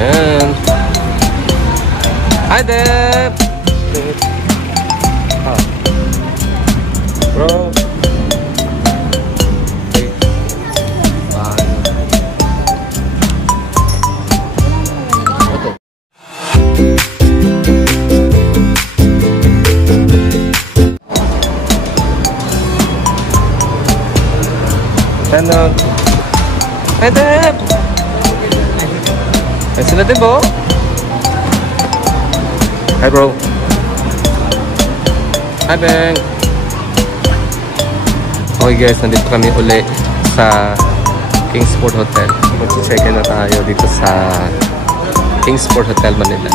Ayan. Hi, Deb! Bro. Hi, Deb! Ay, sila Deb, oh! Hi, bro! Hi, Beng! Okay guys, nandito kami uli sa Kingsport Hotel. Mag-check-in na tayo dito sa Kingsport Hotel, Manila.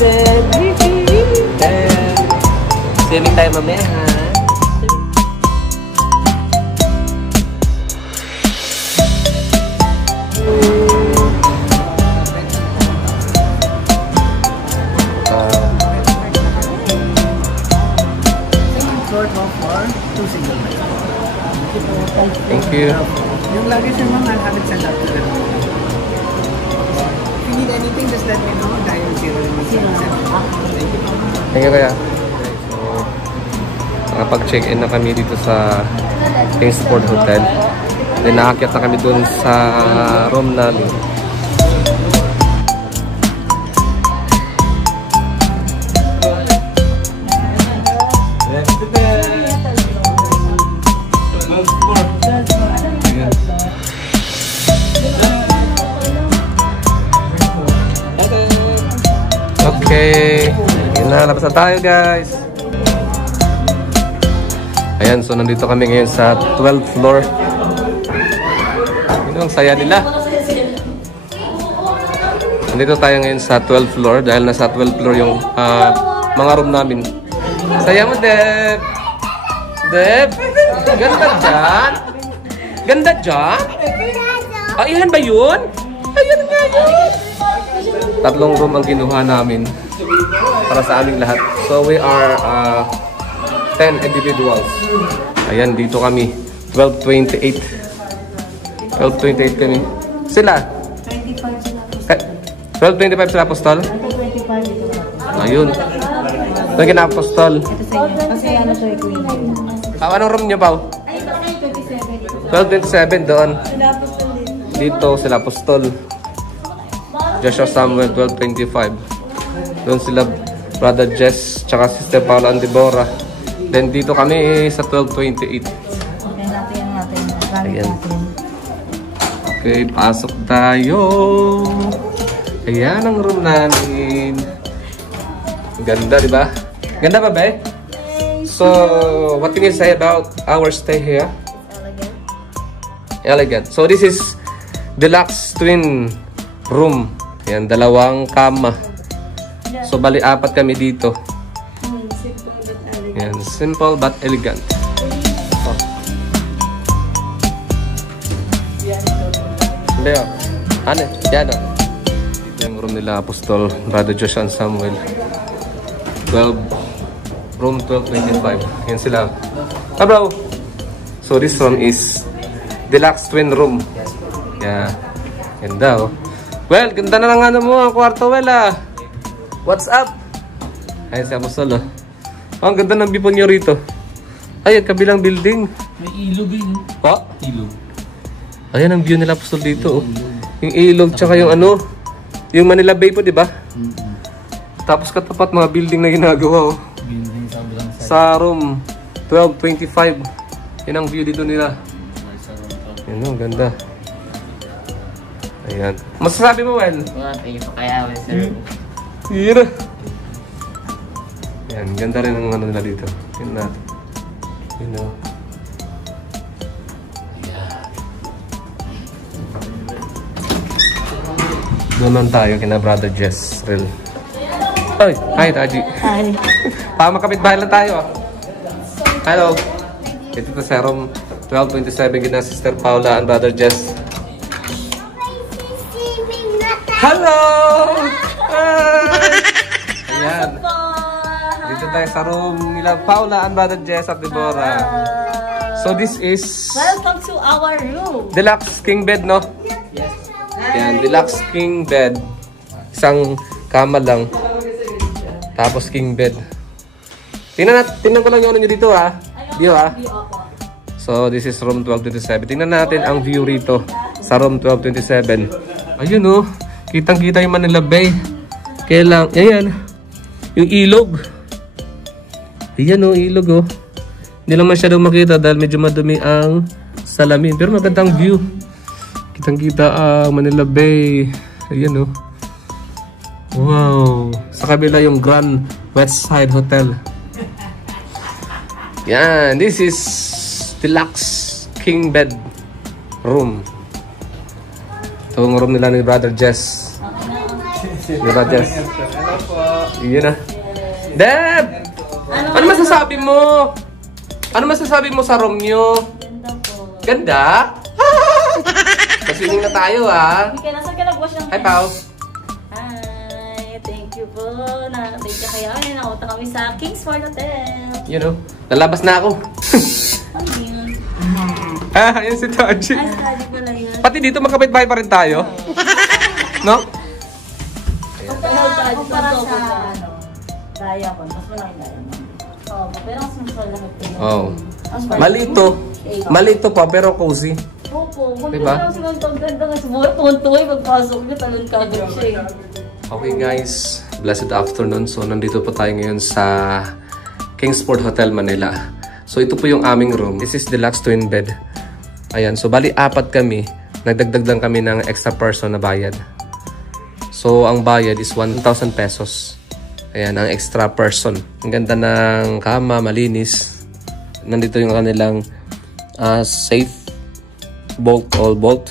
Deb! Deb! Swimming tayo mamaya, ha? Thank you. Yung luggage yung mga have it sent out to them. If you need anything, just let me know. Dahil zero. Thank you, kaya. So, nakapag-check-in na kami dito sa Kingsport Hotel. Then, nakakyat na kami dun sa room namin. Okay, labas na tayo guys. Ayan, so nandito kami ngayon sa 12th floor. Yun ang saya nila. Nandito tayo ngayon sa 12th floor dahil nasa 12th floor yung mga room namin. Saya mo, Deb! Deb! Ganda dyan! Ganda dyan! Ayan ba yun? Ayan nga yun! Tatlong room ang kinuha namin para sa aming lahat. So we are 10 individuals. Ayan, dito kami. 1228. 1228 kami. Sila? 1225 sila, Apostol? Ayun. Ito yung kina-Apostol. Anong room nyo, Pao? 1227 doon. Dito sila, Apostol. Joshua Samuel, 1225. Doon sila Brother Jess, tsaka Sister Paula and Deborah. Then dito kami sa 1228. Ayan. Okay, pasok tayo. Ayan ang room namin. Ganda, di ba? Ganda ba, be? So, what can you say about our stay here? Elegant. So, this is deluxe twin room. Ayan, dalawang kama. So, bali apat kami dito. Ayan, simple but elegant. Oh. Leo, ano? Yan o. Dito yung room nila, Apostol, Brother Joshua and Samuel. Room 1225. Ayan sila. Ah, bro. So, this room is deluxe twin room. Yeah. Ganda, oh. Well, ganda na lang ano mo ang kwarto, well, ah. What's up? Ayan si Apostol, oh. Oh, ang ganda ng view nyo rito. Ay, ang kabilang building. May ilog yun. Pa? Ilog. Ayan ang view nila, Apostol, dito, oh. Yung ilog, tsaka yung ano, yung Manila Bay po, di ba? Tapos katapat mga building na ginagawa, oh. Sa room 1225. Yan ang view dito nila. Yan, oh, ganda. Ayan. Masasabi mo, Well? Thank you po kaya, sir. Yan. Yan. Ganda rin ang ano nila dito. Yan natin. You know. Doon tayo kina Brother Jess. Real. Ay! Hi, Taji. Hi. Makapit bahay lang tayo. Hello. Ito to sa room 1227 gina Sister Paula and Brother Jess. Hello! Hi! Ayan. Dito tayo sa room nila Paula and Brother Jess at Deborah. So this is... Welcome to our room. Deluxe king bed, no? Yes. Ayan, deluxe king bed. isang kama lang. Tapos king bed. Tingnan ko lang yung ano nyo dito ha. View ha. So this is room 1227. Tingnan natin ang view rito sa room 1227. Ayun oh. Kitang-kita yung Manila Bay. Kaya lang, ayan. Yung ilog. Ayan oh, ilog oh. Hindi lang masyadong makita dahil medyo madumi ang salamin. Pero magandang view. Kitang-kita ang Manila Bay. Ayan oh. Wow. Sa kabila yung Grand Westside Hotel. Yan. This is deluxe king bed room. Ito ang room nila ni Brother Jess. Brother Jess. Hello po. Yun na. Deb! Ano masasabi mo? Ano masasabi mo sa room nyo? Ganda po. Ganda? Kasi na tayo ha. Hindi ka, nasaan ka nag-wash ng Hi, Pao. Hi, thank you po. Thank you kayo. Nakunta kami sa Kingsford Hotel. You know, lalabas na ako. Ano yun? Ayan si Taji. Ay, study pala yun. Pati dito makapit-bahay pa rin tayo. No? Kumpara sa diamond. Mas malaki diamond. Oo, pero mas malaki tingin. Oh. Malito. Malito pa pero cozy. Opo, Diba? maganda lang silang ganda nga. Siguro tuwan-tuway pagpasok niya, talon kagad siya eh. Okay guys, blessed afternoon. So nandito po tayo ngayon sa Kingsford Hotel Manila. So ito po yung aming room. This is deluxe twin bed. Ayan, so bali apat kami. Nagdagdag lang kami ng extra person na bayad. So ang bayad is 1,000 pesos. Ayan, ang extra person. Ang ganda ng kama, malinis. Nandito yung kanilang safe bolt, all bolt.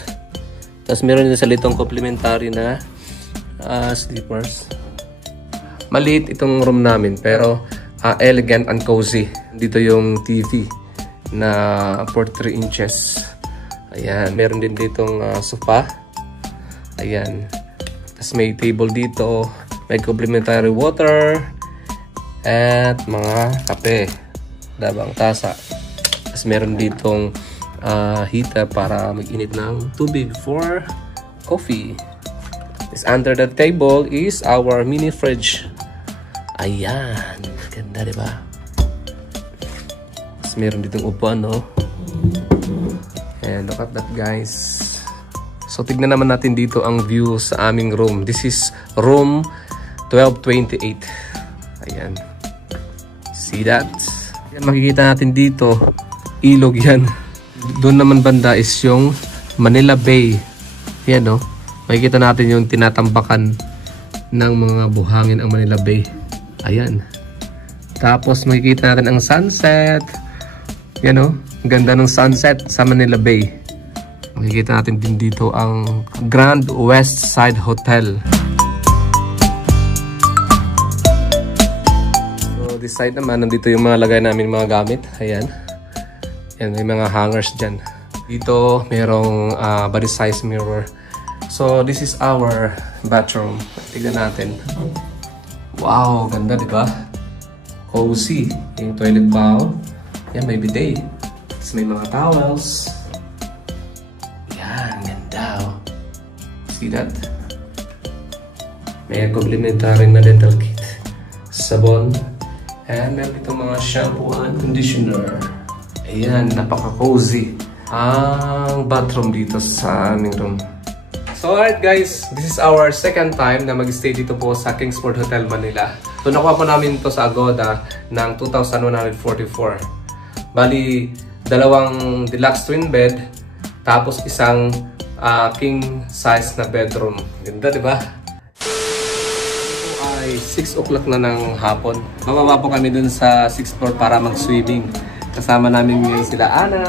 Tapos meron din sa litong complimentary na sleepers. Maliit itong room namin pero elegant and cozy. Dito yung TV na 43 inches. Ayan, meron din ditong sofa. Ayan. Tapos may table dito. May complimentary water. At mga kape. Dabang tasa. Tapos meron ditong heater para mag-init ng tubig for coffee. This under the table is our mini fridge. Ayan. Ganda, diba? Tapos meron ditong upuan, no? And look at that, guys. So, tignan naman natin dito ang view sa aming room. This is room 1228. Ayan. See that? Yan, makikita natin dito. Ilog yan. Doon naman banda is yung Manila Bay. Yan, no? Makikita natin yung tinatambakan ng mga buhangin ang Manila Bay. Ayan. Tapos makikita natin ang sunset. Yan, no? Ang ganda ng sunset sa Manila Bay. Makikita natin din dito ang Grand Westside Hotel. So this side naman, nandito yung mga lagay namin mga gamit. Ayan. Yan, may mga hangers dyan. Dito, merong body size mirror. So this is our bathroom. Tignan natin. Wow, ganda, di ba? Cozy. Yung toilet bowl. Yan, may bidet. Tapos may mga towels. Yan, ganda, oh. See that? May complimentary na dental kit. Sabon. And meron itong mga shampoo and conditioner. Ayan, napaka-cozy ang bathroom dito sa aming room. So alright guys, this is our second time na mag-stay dito po sa Kingsford Hotel Manila. So nakuha po namin ito sa Agoda ng 2,144. Bali, dalawang deluxe twin bed, tapos isang king size na bedroom. Ganda, di ba? Ito ay 6 o'clock na ng hapon. Bababa po kami dun sa 6th floor para mag-swimming. Kasama namin ngayon sila Ana,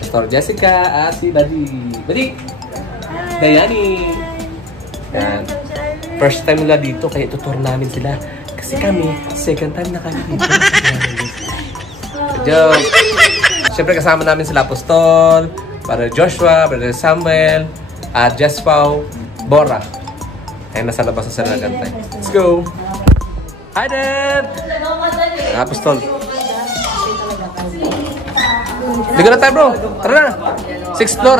Pastor Jessica, at si Buddy. Buddy! Dayani! Yan. First time nila dito, kaya tutor namin sila. Kasi kami, second time na kami dito. Joke! Siyempre kasama namin sila Apostol, Brother Joshua, Brother Samuel, at Jess Pao, Bora. Ayun, nasa labas na sila nagantay. Let's go! Hi, Dad! Apostol. Dito na tayo, bro. Tara na. 6th floor.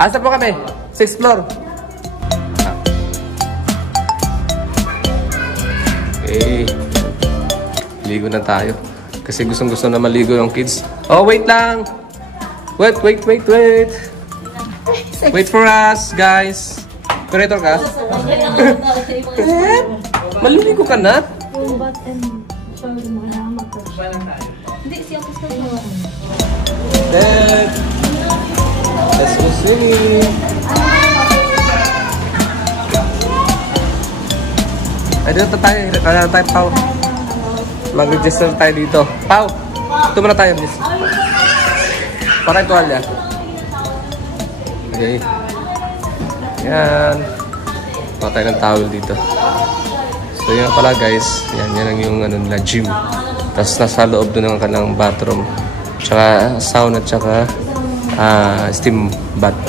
Asa po kami? 6th floor. Okay. Ligo na tayo. Kasi gustong-gusto na maligo yung kids. Oh, wait lang! Wait. Wait for us, guys. Operator ka? Maliligo ka na? Hindi, siya gusto mo. Dad! Let's go swimming! Ay, dito tayo. Kaya tayo, Pao. Mag-register tayo dito. Pao! Ito muna tayo, please. Para ito, Alya. Okay. Yan. Baka tayo ng towel dito. So, yan pala, guys. Yan lang yung ano, nila, gym. Tapos nasa loob doon ang kanilang bathroom. Tsaka sauna, tsaka steam bath.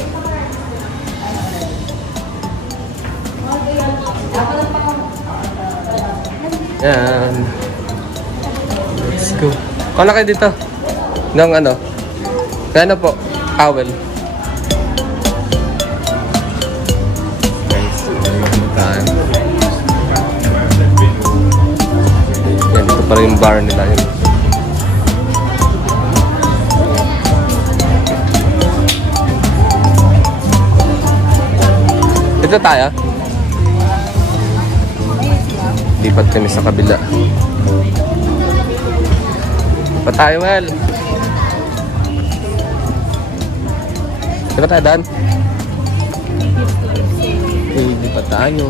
Yan. Let's go. Kala kayo dito. Ng ano? Kaya ano po? Towel. Guys, yan. Yan, ito pa rin yung bar nila. Yan. Dito tayo. Lipat kami sa kabila. Pa tayo, Mel. Diba tayo, Dan? Okay, lipat tayo.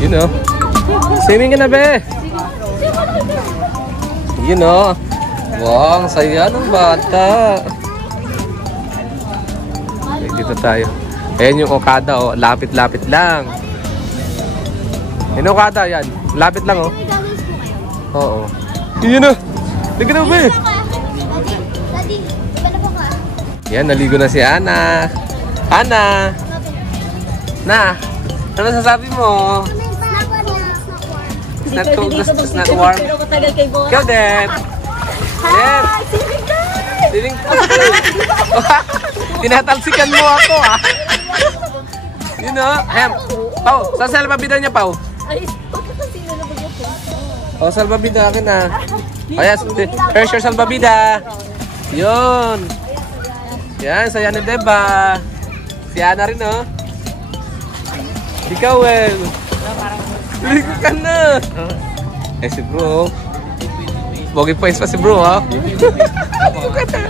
You know. Swimming ka na, be. You know. Wow, ang saya ng bata. Okay, dito tayo. Ayan yung Okada, oh. Lapit-lapit lang. Yung Okada, yan. Lapit lang, oh. Oo. Yun na. Liga na ba eh? Daddy, iba na po ka? Yan, naligo na si Ana. Ana! Na! Ano sasabi mo? It's not cold, it's not warm. Pero katagal kay Bola. Ikaw, Deb! Deb! Siling ka! Tinatalsikan mo ako, ah! Yun o. Ahem. Pao, saan salbabida niya, Pao? Ay, bakit ang sino na bagay? O, salbabida akin na. Ayan, here's your salbabida. Yun. Yan, saya ni Deba. Si Ana rin, oh. Ikaw, Well. Ligo ka na. Eh, si Bro. Bogi points pa si Bro, ha? Ligo ka na.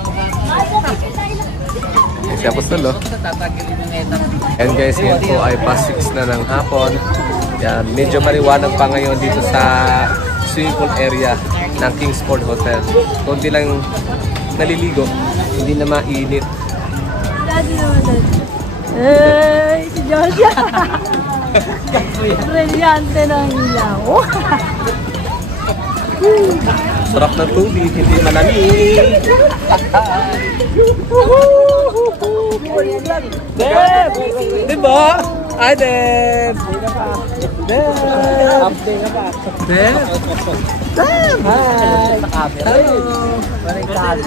Eh, si Apostol, oh. And guys, ngayon po ay past 6 na ng hapon. Yan, medyo maliwanag pa ngayon dito sa swimming pool area ng Kingsport Hotel. Kunti lang naliligo, hindi na mainit. Daddy naman, Daddy. Hey, si Georgia. Brilyante ng ilaw. Sarap ng tubig, hindi malamig. Deb! Diba? Hi, Deb! Deb! Deb! Deb! Hi! Hello!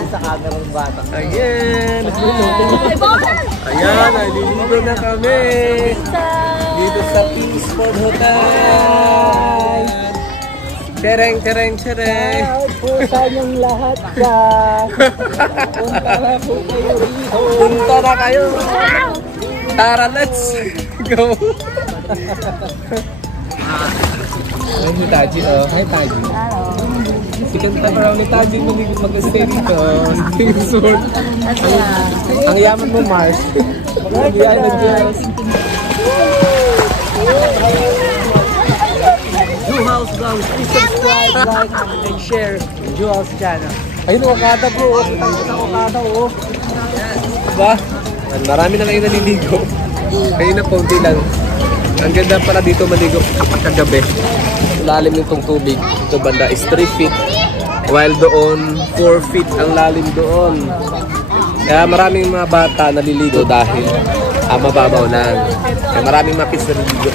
Sa camera ng bata. Ayan! Ayan, naliligo na kami! Dito sa Kingsport Hotel! Chereng, chereng, chereng! Po sa inyong lahat dyan. Punta na po kayo rito. Punta na kayo! Tara, let's go! Ay, ni Taji, oh. Hi, Taji. Sikat na parang ni Taji mag-stay dito. Kingsport. Ang yaman mo, Mars. Ang yaman mo, Mars. House Vlogs, please subscribe, like, and share Jewel's channel. Ayun, Okada, bro. Ang Okada, oh. Diba? Marami na kayo naliligo. Kayo na po, hindi lang. Ang ganda pala dito maligo kapag kagabi. Lalim nitong tubig. Ito banda is 3 feet. While doon, 4 feet ang lalim doon. Kaya maraming mga bata naliligo dahil mababaw lang. Kaya maraming mga kids naliligo.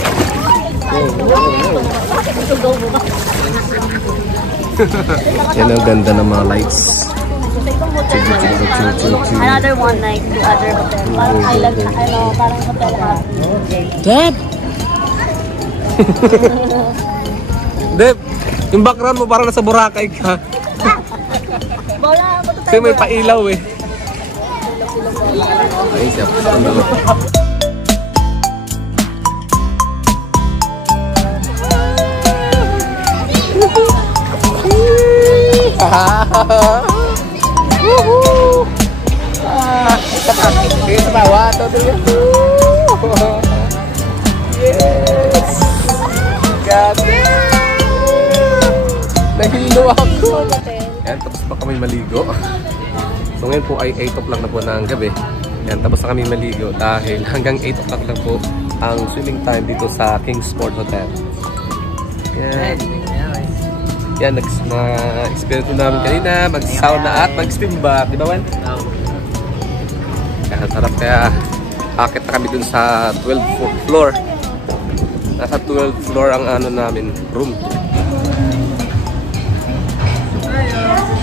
Yan ang ganda ng mga lights. So sa ibang hotel naman, another one night to other hotel. Parang island, parang hotel hopping. Deb! Deb, yung background mo parang nasa Boracay ka. Bola, Kasi may pailaw eh. Ay, siya. Sige, tawa. Yes! God damn! Nahilo ako. Yan, tapos pa kami maligo. So ngayon po ay 8 o'clock na po ng gabi. Yan, tapos na kami maligo dahil hanggang 8 o'clock lang po ang swimming time dito sa Kingsport Hotel. Yan. Yan, na-experience namin kanina, mag-sauna at mag-steam bath. Di ba, Wan? Kaya sarap, kaya akit na kami dun sa 12th floor. Nasa 12th floor ang ano namin, room.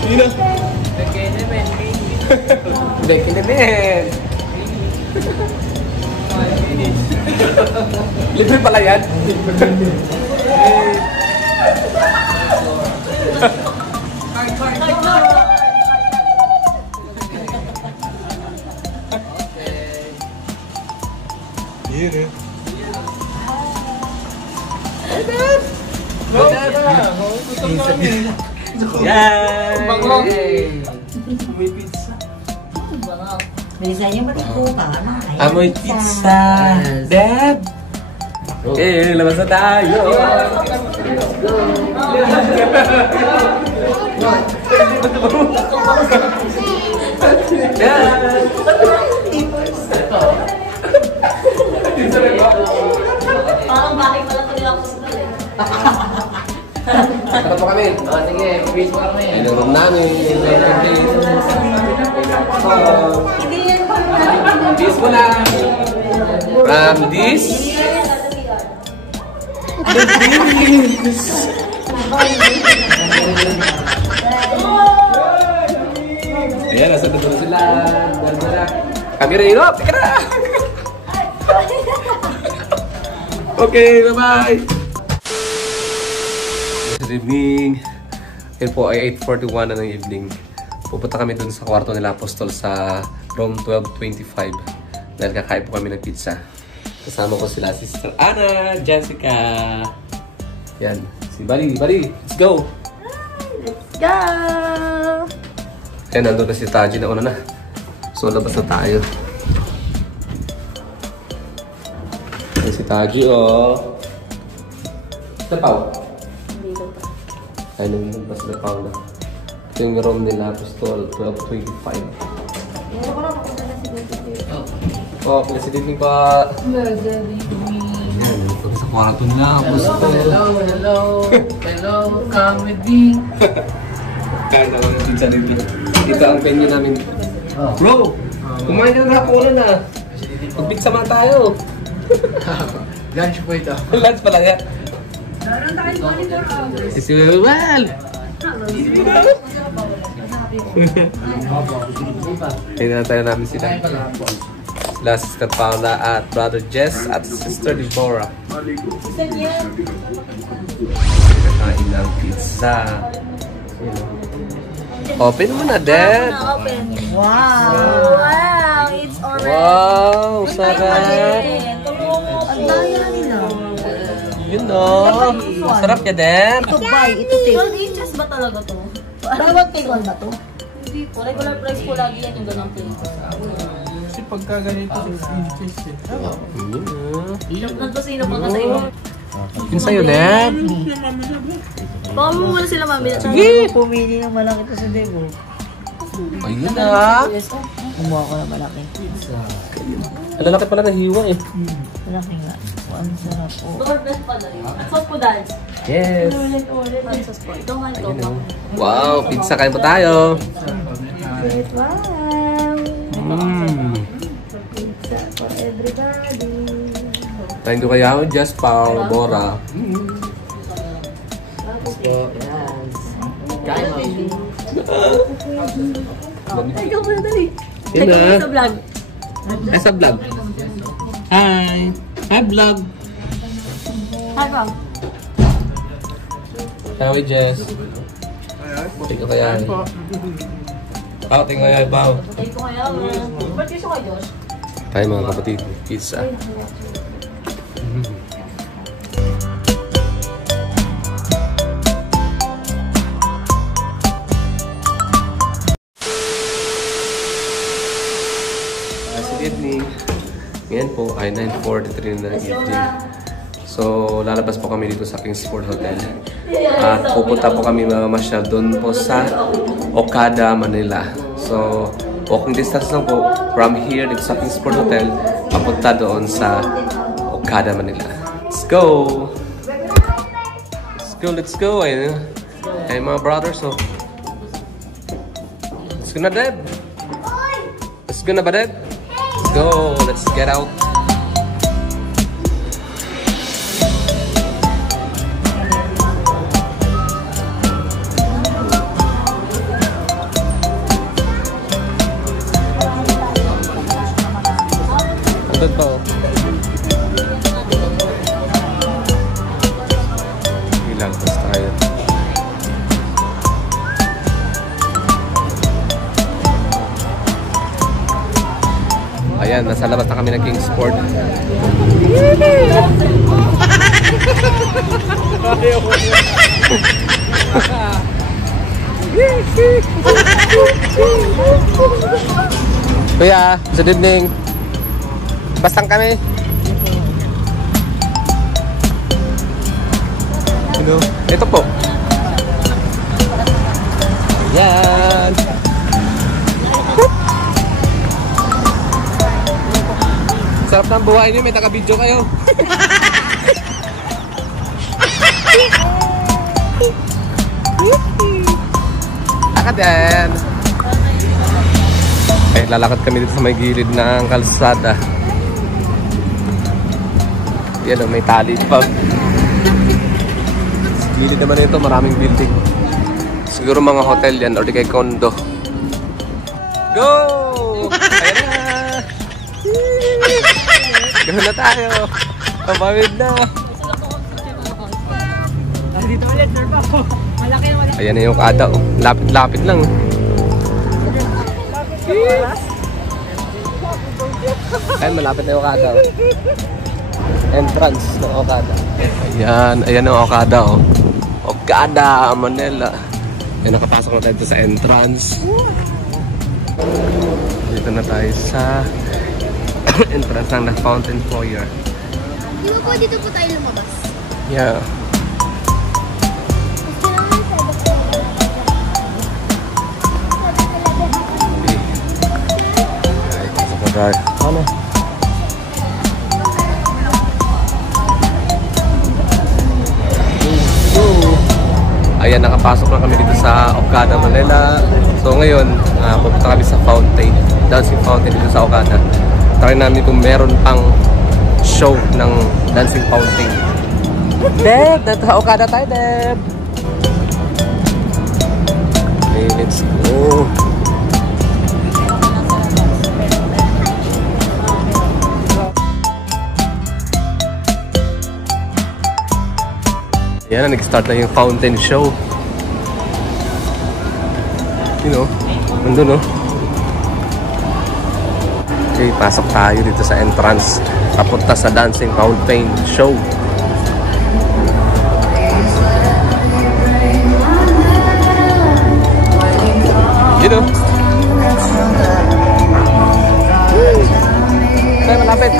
Dino! Dekelemen! Libre pala yan? Bilisanya mo rin po ka na. Amoy pizza! Deb! Okay, labas na tayo! Parang bakit pala ito nila ako sa tali. Tara po kami! Sige, please po kami. Ito room namin! This mo na! From this! Ayan, nasa doon sila. Kami rin, oh! Tika na! Okay, bye-bye! Good evening! Yan po ay 8:41 na ng evening. Pupunta kami dun sa kwarto nila Apostol sa room 1225 dahil kakain po kami ng pizza. Kasama ko sila Sister Anna, Jessica. Yan, si Bari. Bari, let's go! Let's go! Kaya nandun na si Taji na una na. So, labas na tayo. Yan si Taji, oh. Napaw. Dito pa. Ay, nagpas na Napaw na. Ito yung room nila Apostol 1225. Oh, pinasiligin pa. Yan, ito sa kwarto niya. Hello, come with me. Kaya naman yung pizza rin dito. Dito ang venue namin. Bro, kumain ka na hapunan na. Mag-pizza man tayo. Lunch po ito. Lunch pala yan. Si Well. Hinatayo namin sila. Sila Sister Paula at Brother Jess at Sister Deborah. Kain ng pizza. Open mo na, Dad. Open. Wow! Wow! It's already... Wow! Sarap! Ang daya nila. Yun no! Sarap niya, Dad. Ito buy, ito take. 12 inches ba talaga to? Bawat take one ba to? Hindi po. Regular price po lagi yan yung ganang plate. Kasi pagka ganito, 6 inches eh. Ilap na to sino pa sa iba. Yun sa'yo, Dad. Baka mo muna sila mami. Sige! Pumili ng malaki to sa Debo. Ayun na. Kumuha ko ng malaki. Lalaki pala na hiwa eh. Malaki nga. Ang sarap po. Doorbell pala rin. Sauce po dahil. Yes. Ulit. Sauce po. Ito nga ito. Wow, pizza kain po tayo. Wow! Pizza for everybody. Thank you kaya Just Paul, Bora. Ikaw muna dali. Yun Ikaw na. muna sa vlog. Sa vlog. Hi! Hi, vlog! Hi, Pao. Hi, Jess. Tingnan kaya. Pao, tingnan kaya, Pao. Tayo ko kaya. Ba't gusto ka, Josh? Tayo mga kapatid, pizza. Good evening. Ngayon po ay 9:43 na evening. So, lalabas po kami dito sa Kingsport Hotel. At pupunta po kami mamasyal doon po sa Okada, Manila. So, walking distance lang po from here dito sa Kingsport Hotel papunta doon sa Okada, Manila. Let's go! Let's go, let's go! Ayun, ay mga brothers, oh. Let's go na, Deb! Let's go na ba, Deb? Let's go! Let's get out! Andun pa, oh. Ilang pas tayo. Ayan, nasa labas na kami ng Kingsport. Kuya, good evening. Bastang kami. Hello. Ito po. Ayan. Sarap ng buhay niyo, may taga-video kayo. Lakad yan. Eh, lalakad kami dito sa may gilid ng kalsada. Yan o, may tali pa. Sa gilid naman ito, maraming building. Siguro mga hotel yan or di kay condo. Go! Ayan na! Gano'n na tayo. Pabawid na. Dito ulit, sir pa. Malaki na malaki. Ayan na yung kada. Oh. Lapit-lapit lang. Ayan, malapit na yung kada. Oh. Entrance ng Okada. Ayan, ayan ang Okada. Oh. Okada, Manila. Ayan, nakapasok na tayo dito sa entrance. Dito na tayo sa entrance ng The Fountain Foyer. Di ba po dito po tayo lumabas? Yeah. Ay, pasok na tayo. Ano? Ayan, nakapasok na kami dito sa Okada, Manila. So ngayon, pupunta kami sa fountain, dancing fountain dito sa Okada. Try namin kung meron pang show ng dancing fountain. Deb, sa Okada tayo, Deb! Okay, let's go! Ayan na, nag-start na yung fountain show. You know, nandun, no? Okay, pasok tayo dito sa entrance. Papunta sa dancing fountain show. You know? Tayo malapit.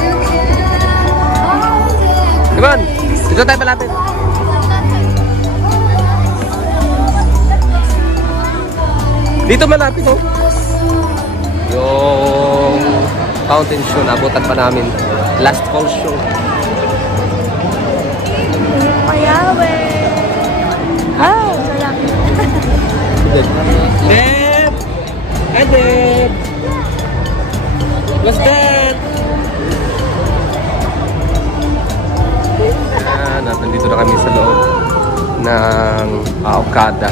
Come on! Dito tayo malapit. Dito malapit, oh. Yung fountain show, nabutan pa namin. Last call show. Mayawe! Ah, salaki. Deb! Hi, Deb! What's that? Ayan, nandito na kami sa loob ng Okada.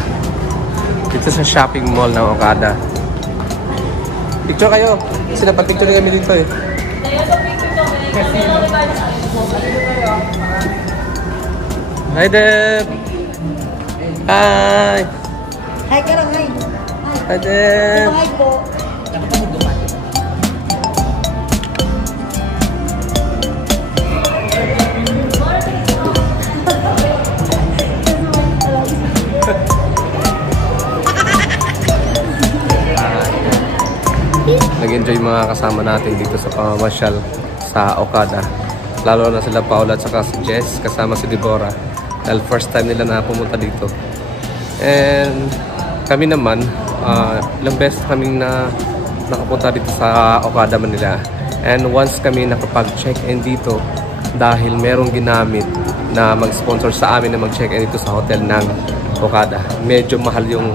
Dito sa shopping mall ng Okada. Picture kayo. Kasi napapicture kami dito eh. Hi Deb! Hi! Hi ka lang, hi. Hi Deb! Hi po. Nag-enjoy mga kasama natin dito sa pamamasyal sa Okada. Lalo na sila Paula at saka si Jess kasama si Deborah. Dahil first time nila na pumunta dito. And kami naman, ilang beses kaming nakapunta dito sa Okada, Manila. And once kami nakapag-check-in dito dahil merong ginamit na mag-sponsor sa amin na mag-check-in dito sa hotel ng Okada. Medyo mahal yung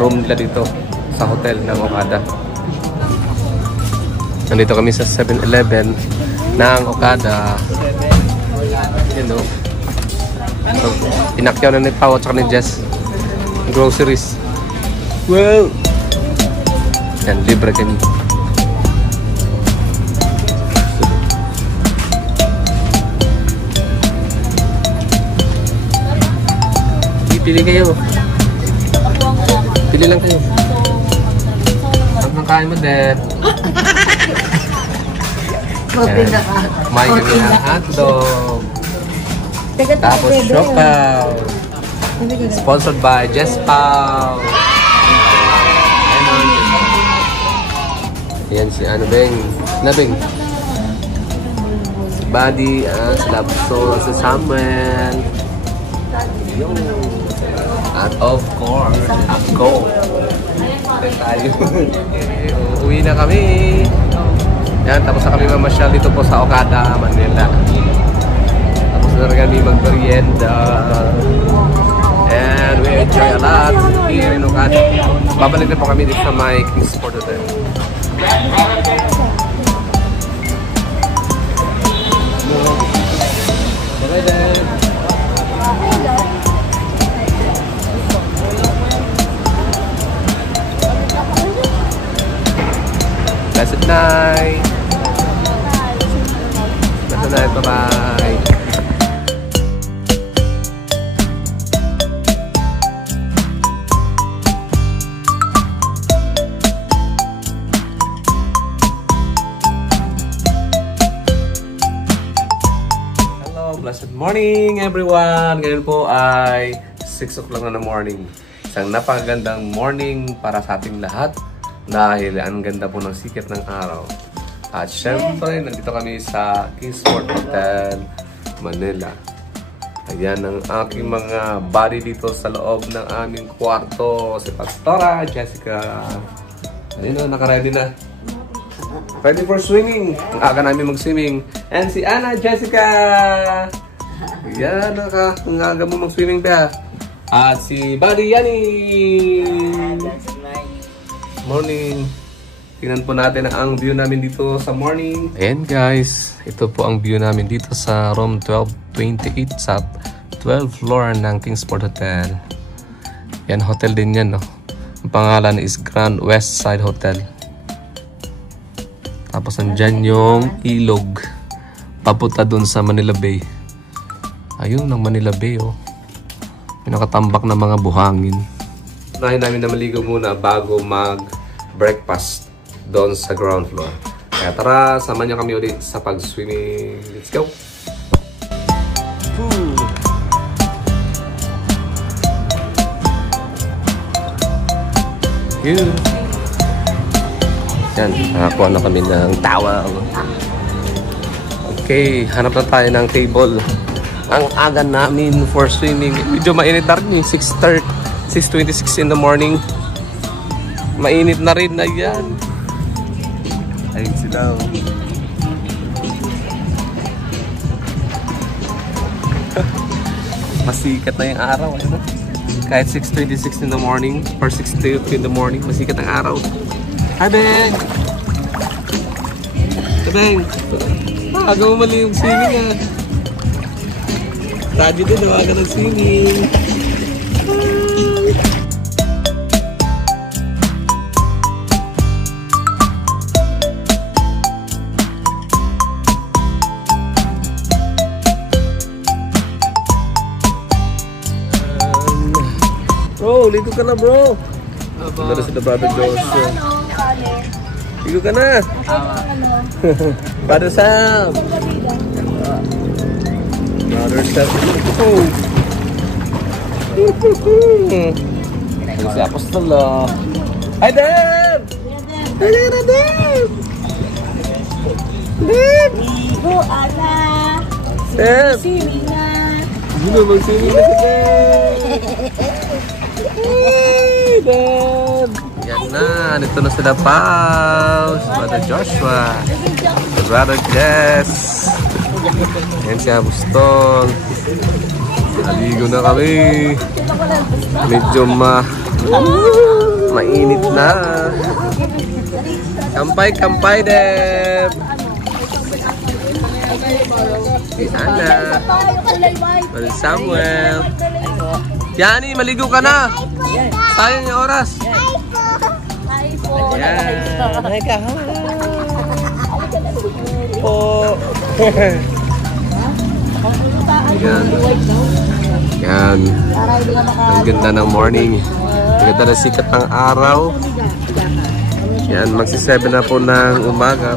room nila dito sa hotel ng Okada. Nandito kami sa 7-Eleven ng Okada. You know. So, pinakyaw na ni Pao at saka ni Jess groceries. Well, yan, libre kami. Pili kayo. Pili lang kayo. Pag nakain mo, Deb. Kumain kami ng hotdog. Tapos siopaw. Sponsored by Jess Pao. Ayan si ano Beng. Beng. Si Buddy, si Labso, si Samuel. Yung. At of course, ako. Tayo. Uwi na kami. Yan, tapos na kami mamasyal dito po sa Okada, Manila. Tapos na rin kami mag-merienda. And we enjoy a lot here in Okada. Babalik na po kami dito sa my Kingsport Hotel. Bye then. Blessed night. Blessed night. Bye-bye. Hello, blessed morning everyone. Ngayon po ay 6 o'clock na morning. Isang napakagandang morning para sa ating lahat. Dahil ang ganda po ng sikat ng araw. At syempre, nandito kami sa Kingsport Hotel, Manila. Ayan ang aking mga buddy dito sa loob ng aming kwarto. Si Pastora, Jessica. Ayun na, nakaready na. Ready for swimming. Ang aga namin mag-swimming. And si Anna, Jessica. Ayan, ang aga mo mag-swimming pa. At si Buddy Yani. Morning. Tingnan po natin ang view namin dito sa morning. Ayan guys, ito po ang view namin dito sa room 1228 sa 12th floor ng Kingsport Hotel. Yan, hotel din yan, no? Ang pangalan is Grand West Side Hotel. Tapos andyan yung ilog papunta dun sa Manila Bay. Ayun, ang Manila Bay, oh. Pinakatambak na mga buhangin. Unahin namin na maligo muna bago mag-breakfast doon sa ground floor. Kaya tara, samahan niyo kami ulit sa pag-swimming. Let's go! Yan, nakakuha na kami ng towel. Okay, hanap na tayo ng table. Ang aga namin for swimming. Medyo mainit na rin, 6:26 in the morning. Mainit na rin na yan. Ayun sila. Masikat na yung araw. Ano? Kahit 6:26 in the morning or 6:30 in the morning, masikat ang araw. Hi, Beng! Hi, Beng! Aga mo mali yung swimming, ah. Radyo din, nawagan ng swimming. Bro, ligo ka na, bro. Pero sila Brother Joshua. Ligo ka na. Brother Sam. Brother Sam. Yung si Apostol, Hi, Deb! Hi, Deb! Deb! Ligo, Ana. Deb! Sili na. Hindi na magsili na si Deb! Hey, Deb! Yan na, nito na sila Paus, Brother Joshua, Brother Jess. Yan si Apostol. Naligo na kami. Medyo mainit na. Kampay, Deb. Si Ana. Brother Samuel. Yani, maligo ka na. Sayang yung oras. Yan. Hi ka. Po. Yan. Yan. Ang ganda ng morning. Ang ganda ng sikat ng araw. Yan, magsi-7 na po ng umaga.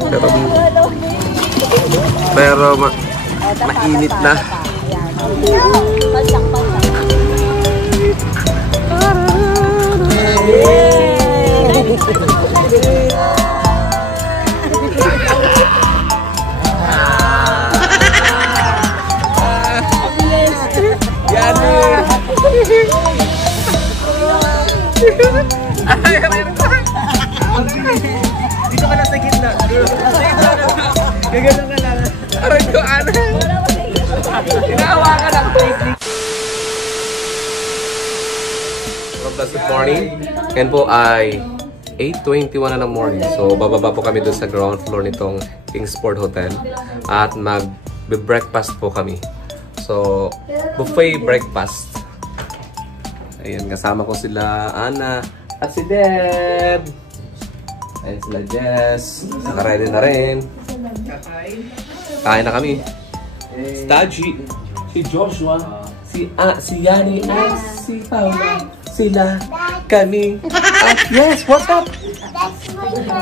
Pero mainit na. Dito ka na sa gitna. Gagano ka lang. Aray ko, Ana. Inawa ka lang. Good morning. Ngayon po ay 8:21 na ng morning. So, bababa po kami dun sa ground floor nitong Kingsport Hotel. At mag-breakfast po kami. So, buffet breakfast. Ayan, kasama ko sila Ana at si Deb. Ayan sila Jess. Naka-ready na rin. Kain na kami. Si Taji, si Joshua, si Yani at si Paula. Sila, kami. Yes, what's up?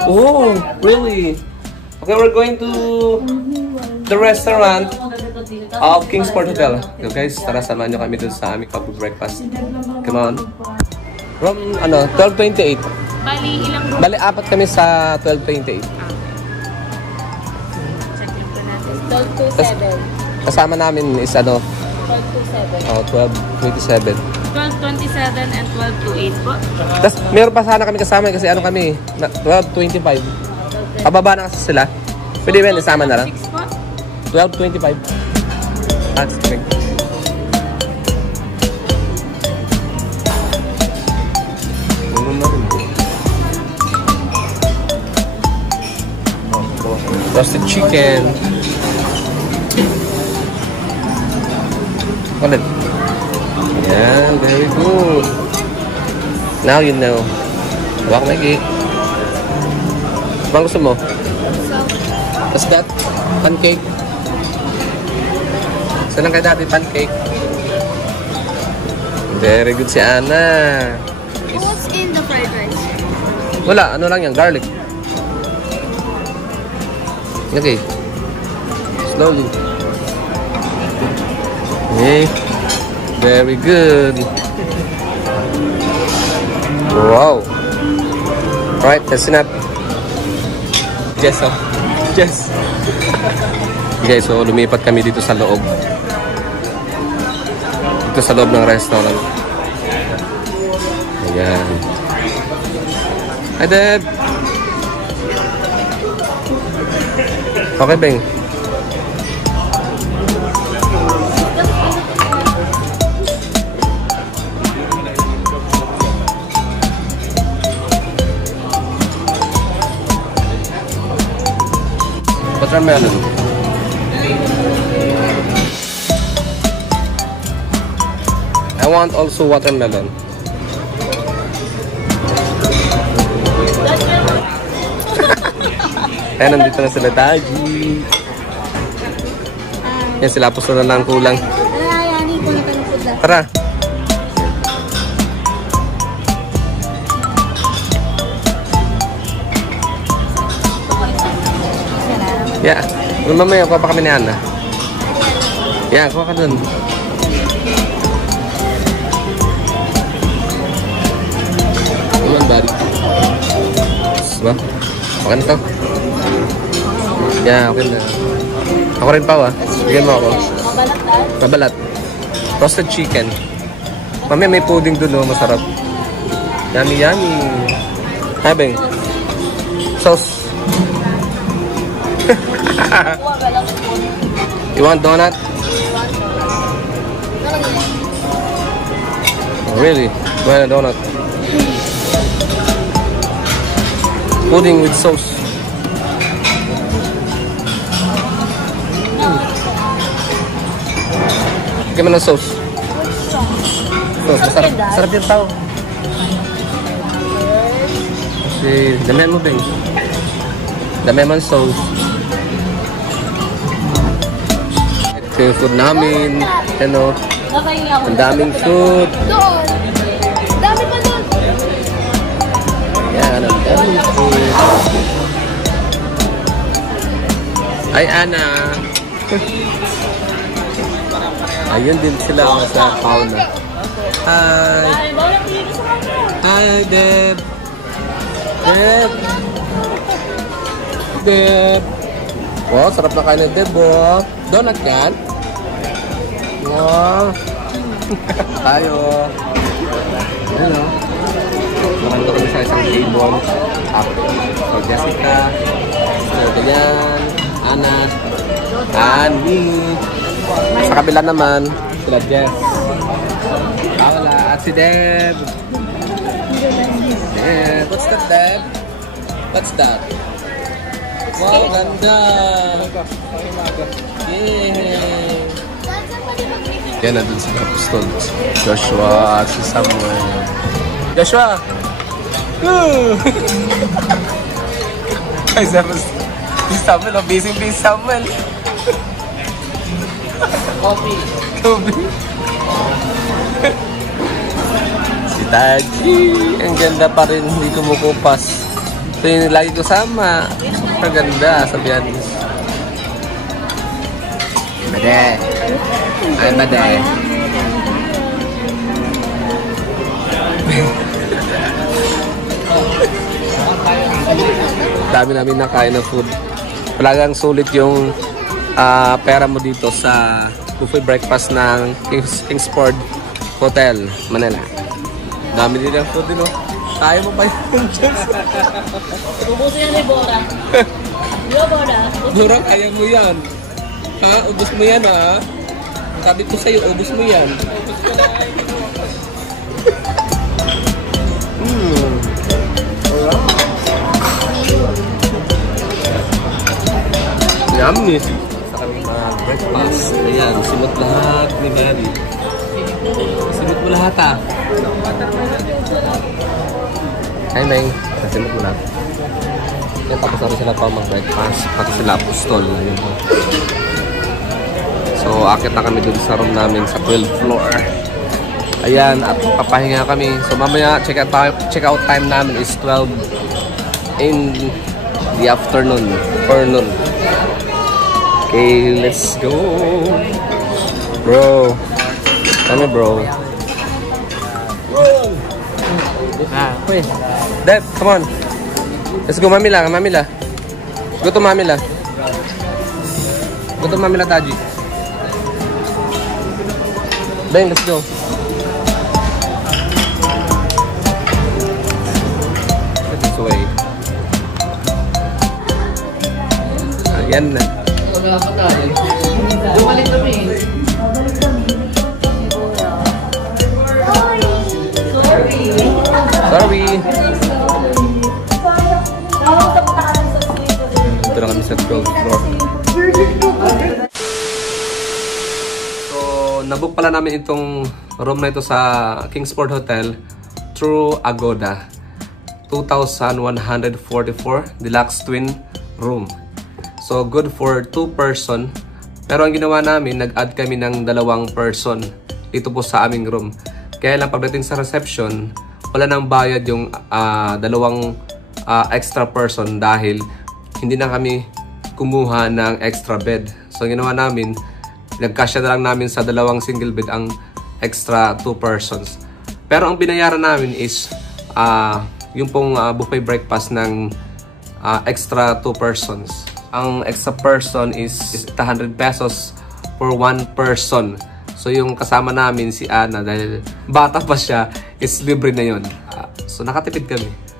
Oh, really? Okay, we're going to the restaurant of Kingsport Hotel. So guys, tara samahan nyo kami dun sa aming pag-breakfast. Come on. From, 12:28. Bali, ilang room? Bali, apat kami sa 12:28. Check lang po natin. 12 to 7. Kasama namin is 12 to 7. 12:27. 12:27 and 12 to 8 po. Tapos, meron pa sana kami kasama kasi 12:25. Pababa na kasi sila. Pwede ba isama na lang? 6 po. 12:25. That's correct. Roasted chicken. Ulit. Yan, very good. Now you know. Wak Maggie. Bang gusto mo? What's that? Pancake. Saan kay dati pancake? Very good si Ana. What's in the fried rice? Wala, ano lang yan, garlic. Okay. Slowly. Okay. Very good. Wow. Alright, that's enough. Yes, oh. Yes. Okay, so lumipat kami dito sa loob. Dito sa loob ng restaurant. Ayan. Hi, Deb. Okay, Beng. Watermelon. I want also watermelon. Ayan, nandito na sila Taji. Yan, sila po na lang kulang. Tara. Yeah. Mamaya, kuha pa kami ni Ana. Yeah, kuha ka dun. Come on, buddy. Diba? Okay na to. Yeah, okay na. Ako rin pa, bigyan mo ako. Mabalat na. Mabalat. Roasted chicken. Mamaya may pudding dun, masarap. Yummy, yummy. Habeng. Sauce. You want donut? Oh, really? You want a donut? Pudding with sauce. Give me the sauce. Sauce, masarap. Sarap yung tao. Kasi, damihan mo, Beng. Damihan mo ang sauce. Ito yung food namin. Ano? Ang daming food. Doon. Dami pa doon. Yan, ang daming food. Ay, Ana. Ayun din sila sa fauna. Hi. Hi, Deb. Deb. Deb. Wow, sarap na kain ng Deb, oh. Donut yan? Wow. Tayo. Hello. Nakanta kami sa isang table. So, Jessica. So, ganyan. Ana. Annie. Sa kabila naman, sila Jess. Wala. At si Deb. Deb. What's that, Deb? What's that? Wow, ganda. Yay. Yan na dun sila apostol. Joshua at si Samuel. Joshua! Ay, si Samuel. Oh, busy Samuel. Coffee. Si Taji. Ang ganda pa rin. Hindi kumukupas. Ito yung lagi ko sama. Ang ganda. Sabihan mo. Bade. Ay, bade. Dami namin nakain ng food. Talagang sulit yung pera mo dito sa buffet breakfast ng Kingsport Hotel, Manila. Dami din ang food din, oh. Tayo mo pa yung Diyos. Ubusin yan ni Bora. Yo, Bora. Bora, kaya mo yan. Ha? Ubus mo yan, ha? Sabi ko sa'yo, ubus mo yan. Yummy. Sa kami breakfast. Ayan, simot lahat ni Mary. Simot mo lahat, ha? Hi, Meng. Simot mo lahat. Yan, tapos natin sila pa mag-breakfast. Pati sila apostol. Ayun po. So, akit na kami dun sa room namin sa 12th floor. Ayan, at papahinga kami. So, mamaya, check out time namin is 12 in the afternoon. Or noon. Okay, let's go. Bro. Ano, bro? Wait. Dad, come on. Let's go, Mamila. Mamila. Go to Mamila. Go to Mamila, Taji. Ben, let's go. This way. Ayan na. Dumalit kami. Sorry. Dito na kami sa 12th floor. So, nabook pala namin itong room na ito sa Kingsport Hotel through Agoda. 2,144 deluxe twin room. So, good for 2 person. Pero ang ginawa namin, nag-add kami ng 2 person dito po sa aming room. Kaya lang pagdating sa reception, wala nang bayad yung 2 extra person dahil hindi na kami kumuha ng extra bed. So ginawa namin, nagkasya na lang namin sa dalawang single bed ang extra 2 persons. Pero ang binayaran namin is yung pong buffet breakfast ng extra 2 persons. Ang extra person is 100 pesos for 1 person. So yung kasama namin si Ana, dahil bata pa siya, is libre na yun. So nakatipid kami.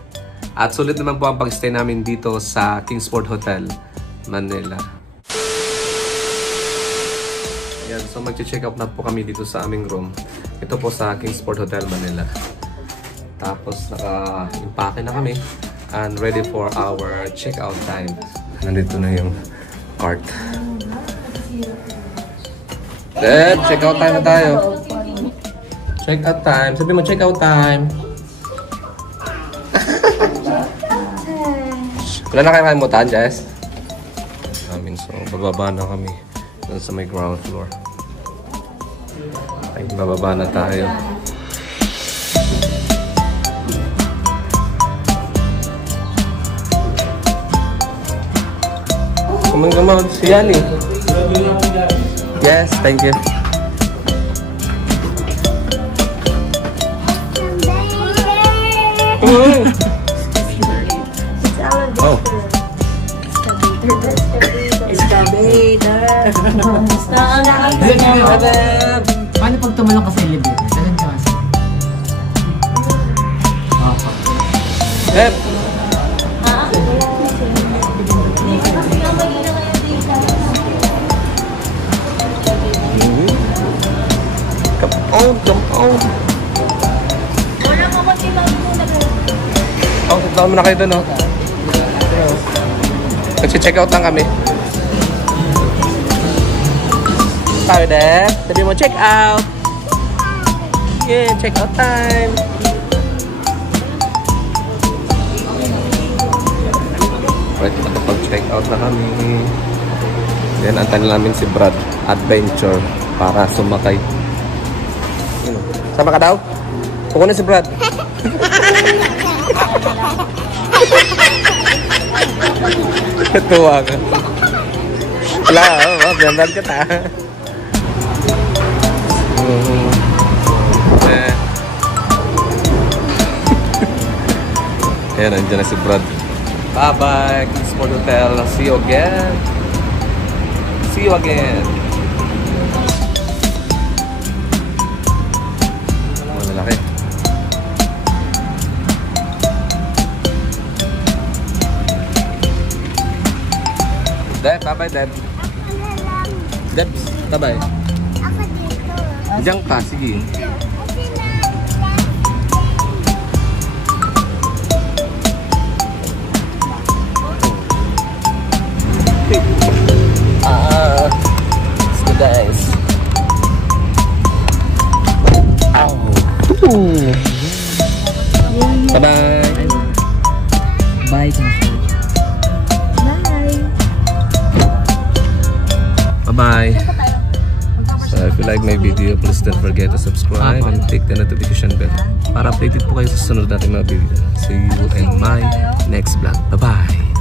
At sulit naman po ang pag-stay namin dito sa Kingsport Hotel, Manila. Ayan, so mag-check out na po kami dito sa aming room. Ito po sa Kingsport Hotel, Manila. Tapos naka-impake na kami and ready for our check-out time. Nandito na yung cart. Dad, check-out time na tayo. Check-out time. Sabi mo, check-out time. Wala na kayo kalimutan, Jess? So, bababa na kami dun sa may ground floor. Ay, bababa na tayo. Come on, si Yani. Yes, thank you. Oh. Paano pag tumalong ka sa elevator? Ganun ka kasi. Pep! Come on! Wala ka mag-ibang muna kayo. Oh, sit down muna kayo dun, oh. Kasi check out lang kami. Tayo, Dad. Sabi mo, check out. Yeah, check out time. Right, makapag-check out na kami. Then, antayin namin si Brad Adventure para sumakay. Sama ka daw? Kukunin si Brad. Tuwa ka. Wala, biyandan kita. Ayan, nandiyan na si Brad. Bye-bye, Kingsport Hotel. See you again. See you again. Malalaki. Deb, bye-bye, Deb. Deb, bye-bye. Ako dito. Diyan ka, sige. Let's go, guys. Ow. Bye-bye. Bye, Kingsport. Bye-bye. So if you like my video, please don't forget to subscribe and click the notification bell para updated po kayo sa sunod natin mga video. See you in my next vlog. Bye-bye.